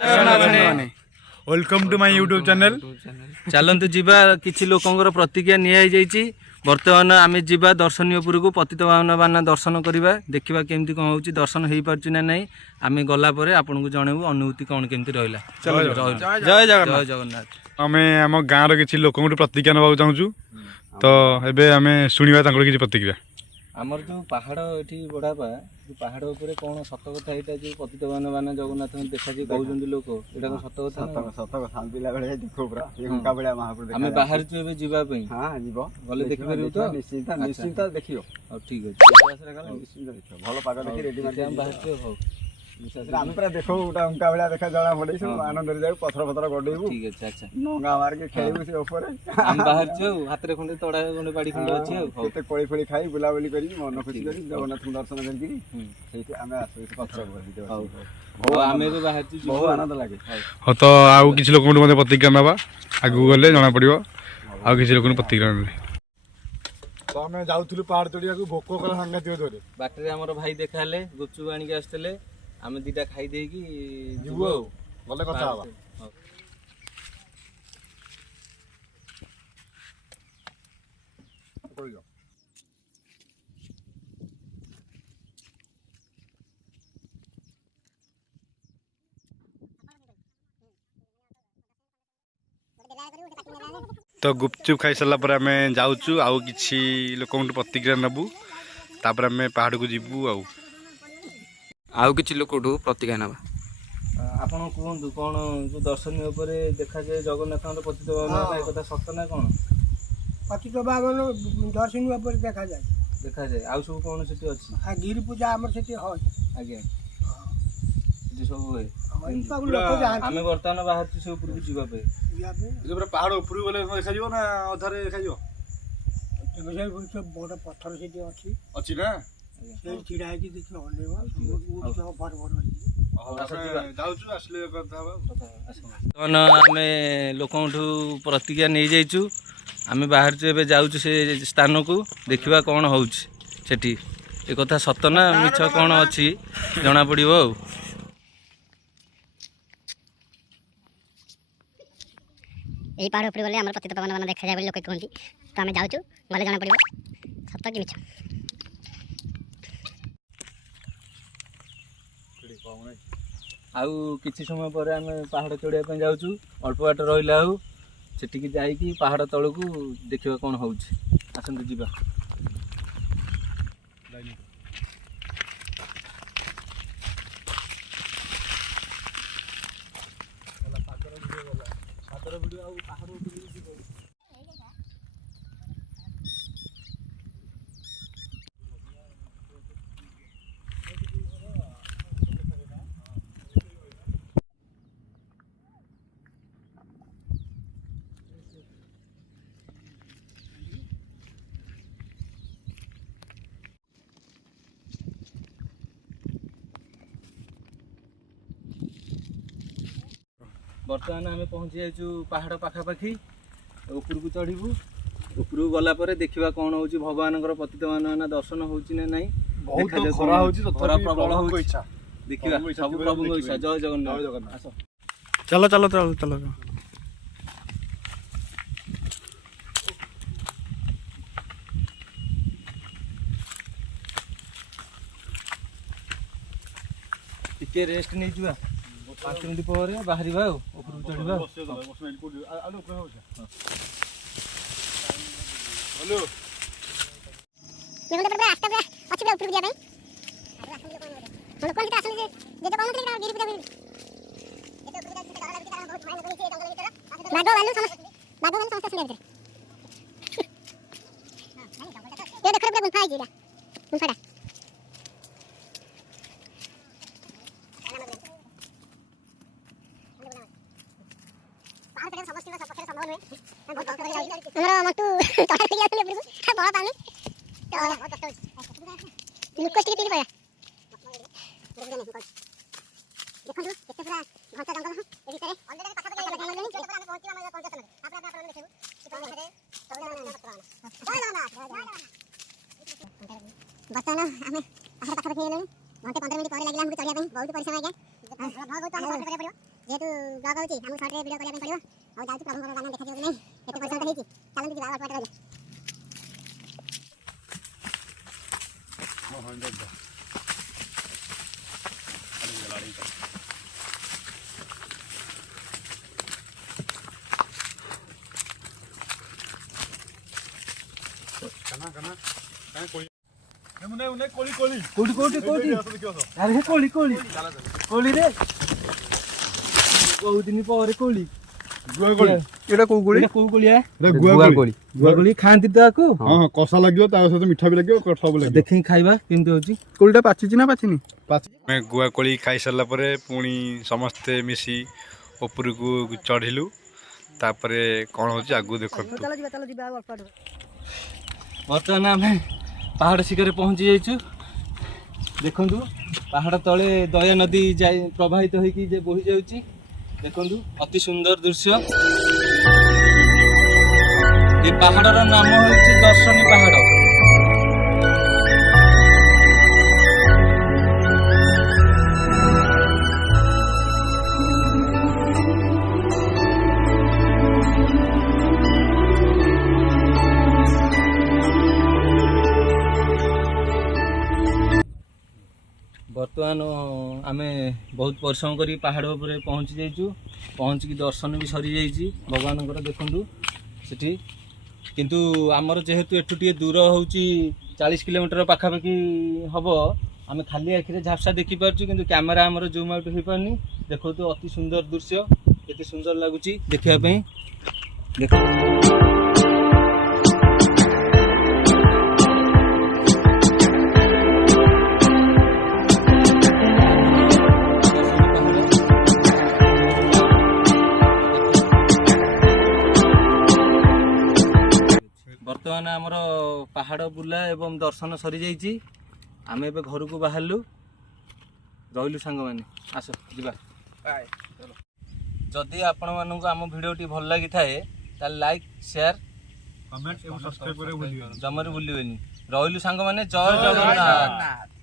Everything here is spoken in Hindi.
Welcome to my YouTube channel. चलतु जीवा किछि लोकंकर प्रतिज्ञा निया जाइछि। वर्तमान आमे जीवा दर्शनीयपुर को पतितपावन बाना दर्शन करवा देखा केमती कौन हो दर्शन हो पार्छ ना नहीं आम गलापर आपन को जनइबू अनुभूति कौन केमती रहा। जय जगन्नाथ। आम आम गाँव किसी लोक प्रतिज्ञा नवा चाहूँ तो एबे आम शुणा किसी प्रतिक्रिया। आमर जो पहाड़ ये बड़ापा पहाड़ उपर कौन सत कथा यहाँ जो पतितपावन बाना जगन्नाथ देखा कहते लोक यहाँ सत कथा आम बाहर जावाई गले देख पार तो निश्चिंत देख ठीक अच्छे भल पाग देखिए बाहर हौ आम पूरा देखो गोटा उंका भाया देखा जना पड़े आनंद जाऊ पथर फथर गड़ेबू ठीक अच्छे अच्छा नंगा मार्के खेलू से ऊपर आम बाहर हाथ में खंडे तड़ा खंडे बाड़ी खंडे अच्छे कोड़ी फोड़ी खाई बुलाबुली कर मन खुशी कर जगन्नाथ दर्शन करके आम आस पथर आम बाहर बहुत आनंद लगे। हाँ तो आउ किसी लोक प्रतिज्ञा नवा आगू गले जना पड़ो आउ किसी लोक प्रतिज्ञा ना तो आम जाऊँ पहाड़ तोड़िया भोक कला सांघातिक जोरे बाटर आम भाई देखा गुपचुप आणिक आसते आम दीटा खाई देकी जीवु गले कथा तो गुपचुप खाई सारा पर आम जाऊँ आउ कि लोक प्रतिक्रिया नबू तापर आम पहाड़ को जीवु आउ किछि लोक प्रतिज्ञा नवा आपण कहतु कौन जो दर्शनीय देखा जाए जगन्नाथ पतितपावन एक सत ना कौन पतितपावन दर्शनीय देखा जाए आउ सब कौन से अच्छी गिरी पूजा आम से आज्ञा सब हुए आम बर्तमान बाहर से ऊपर जावाई पहाड़ ऊपर गले देखा ना अधारे देखा बड़ पत्थर से अच्छी ना छिड़ा देखिए आम लोक प्रतिज्ञा नहीं जाइचु आम बाहर एवं जाऊँ से स्थान को देखा कौन हो एक कथा सत ना मिछ कौन अच्छी जना पड़ो। यही पहाड़ ऊपर गले पतितपावन बाना देखा जाए लोक कहते तो आम जाऊँ गले जना पड़ो सत कि मिछ। आउ किसी समय पर आम पहाड़ चढ़ाई जाऊँ अल्प बाट रहा सेठिकी जाइकी पहाड़ तल को देखा कौन हो आसतु जीवा। बर्तमान आम पहुँची जाइचु पहाड़ पाखापाखि ऊपर को चढ़ू ऊपर को गलापर देखा कौन हो भगवान पतितपावन दर्शन हो खरा प्रबल हो देखा सब प्रभु इच्छा। जय जगन्नाथ। चलो चलो चलो चलो टिके रेस्ट नहीं जुआ 5 मिनट पर बाहर ऊपर चढ़ा बर्तमान आम पहाड़ पाखापाखि घंटे 15 मिनट पर लगे चढ़ा बहुत परिश्रम आज्ञा बहुत ଯେହେତୁ ବ୍ଲଗ ହେଉଛି ଆମକୁ ସର୍ଟରେ ଭିଡ଼ିଓ କରିବା ପାଇଁ ପଡ଼ିବ। ଆଉ ଯାଉଛି ପ୍ରଭୁଙ୍କର ବାନା ଦେଖାଯିବ କି ନାହିଁ, କେତେ ପରିଶ୍ରମ ହେଇଛି। ଚାଲନ୍ତୁ ଯିବା, ଅଳ୍ପ ବାଟ ରହିଲା। ଆରେ କୋଳି କୋଳି କୋଳି ରେ ବହୁତ ଦିନ ପରେ କୋଳି। ଏଇଟା କୋଉ କୋଳି? କୋଉ କୋଳିଆ? ଗୁଆ କୋଳି। ଗୁଆ କୋଳି ଖାଆନ୍ତି ତ ଆକୁ? ହଁ ହଁ, କଷା ଲାଗିବ, ତା ସହିତ ମିଠା ବି ଲାଗିବ, ସବୁ ଲାଗିବ। ଦେଖିକି ଖାଇବା କେମିତି ହଉଛି। କୋଳିଟା ପାଚିଛି ନା ପାଚିନି? ଆମେ ଗୁଆ କୋଳି ଖାଇସାରିଲା ପରେ ପୁଣି ସମସ୍ତେ ମିଶି ଉପରକୁ ଚଢ଼ିଲୁ। ତାପରେ କ'ଣ ହେଉଛି ଆଗକୁ ଦେଖନ୍ତୁ। ବର୍ତ୍ତମାନ ଆମେ ପାହାଡ଼ ଶିଖରରେ ପହଞ୍ଚି ଯାଇଛୁ। ଦେଖନ୍ତୁ ପାହାଡ଼ ତଳେ ଦୟା ନଦୀ ଯାଇ ପ୍ରବାହିତ ହେଇକି ଯେ ବୋହି ଯାଉଛି। ଦେଖନ୍ତୁ ଅତି ସୁନ୍ଦର ଦୃଶ୍ୟ। ଏ ପାହାଡ଼ର ନାମ ହେଉଛି ଦର୍ଶନୀ ପାହାଡ଼। ବର୍ତ୍ତମାନ ଆମେ ବହୁତ ପରିଶ୍ରମ କରି ପାହାଡ଼ ଉପରେ ପହଞ୍ଚି ଯାଇଛୁ। ପହଞ୍ଚିକି ଦର୍ଶନ ବି ସରିଯାଇଛି ଭଗବାନଙ୍କର। ଦେଖନ୍ତୁ ସେଠି, କିନ୍ତୁ ଆମର ଯେହେତୁ ଏଠୁ ଟିକେ ଦୂର ହେଉଛି 40 କିଲୋମିଟର ପାଖାପାଖି ହେବ, ଆମେ ଖାଲି ଆଖିରେ ଝାପ୍ସା ଦେଖିପାରୁଛୁ, କିନ୍ତୁ କ୍ୟାମେରା ଆମର ଜୁମ୍ ଆଉଟ୍ ହେଇପାରୁନି। ଦେଖନ୍ତୁ ଅତି ସୁନ୍ଦର ଦୃଶ୍ୟ, କେତେ ସୁନ୍ଦର ଲାଗୁଛି ଦେଖିବା ପାଇଁ। ଦେଖନ୍ତୁ ବର୍ତ୍ତମାନ ଆମର ପାହାଡ଼ ବୁଲା ଏବଂ ଦର୍ଶନ ସରିଯାଇଛି। ଆମେ ଏବେ ଘରକୁ ବାହାରିଲୁ। ରହିଲୁ ସାଙ୍ଗମାନେ, ଆସ ଯିବା। ଯଦି ଆପଣମାନଙ୍କୁ ଆମ ଭିଡ଼ିଓଟି ଭଲ ଲାଗିଥାଏ ତାହେଲେ ଲାଇକ୍, ସେୟାର, କମେଣ୍ଟ ଏବଂ ସବସ୍କ୍ରାଇବ କରିବାକୁ ଭୁଲିବେନି। ଜମାରୁ ଭୁଲିବେନି। ରହିଲୁ ସାଙ୍ଗମାନେ, ଜୟ ଜଗନ୍ନାଥ।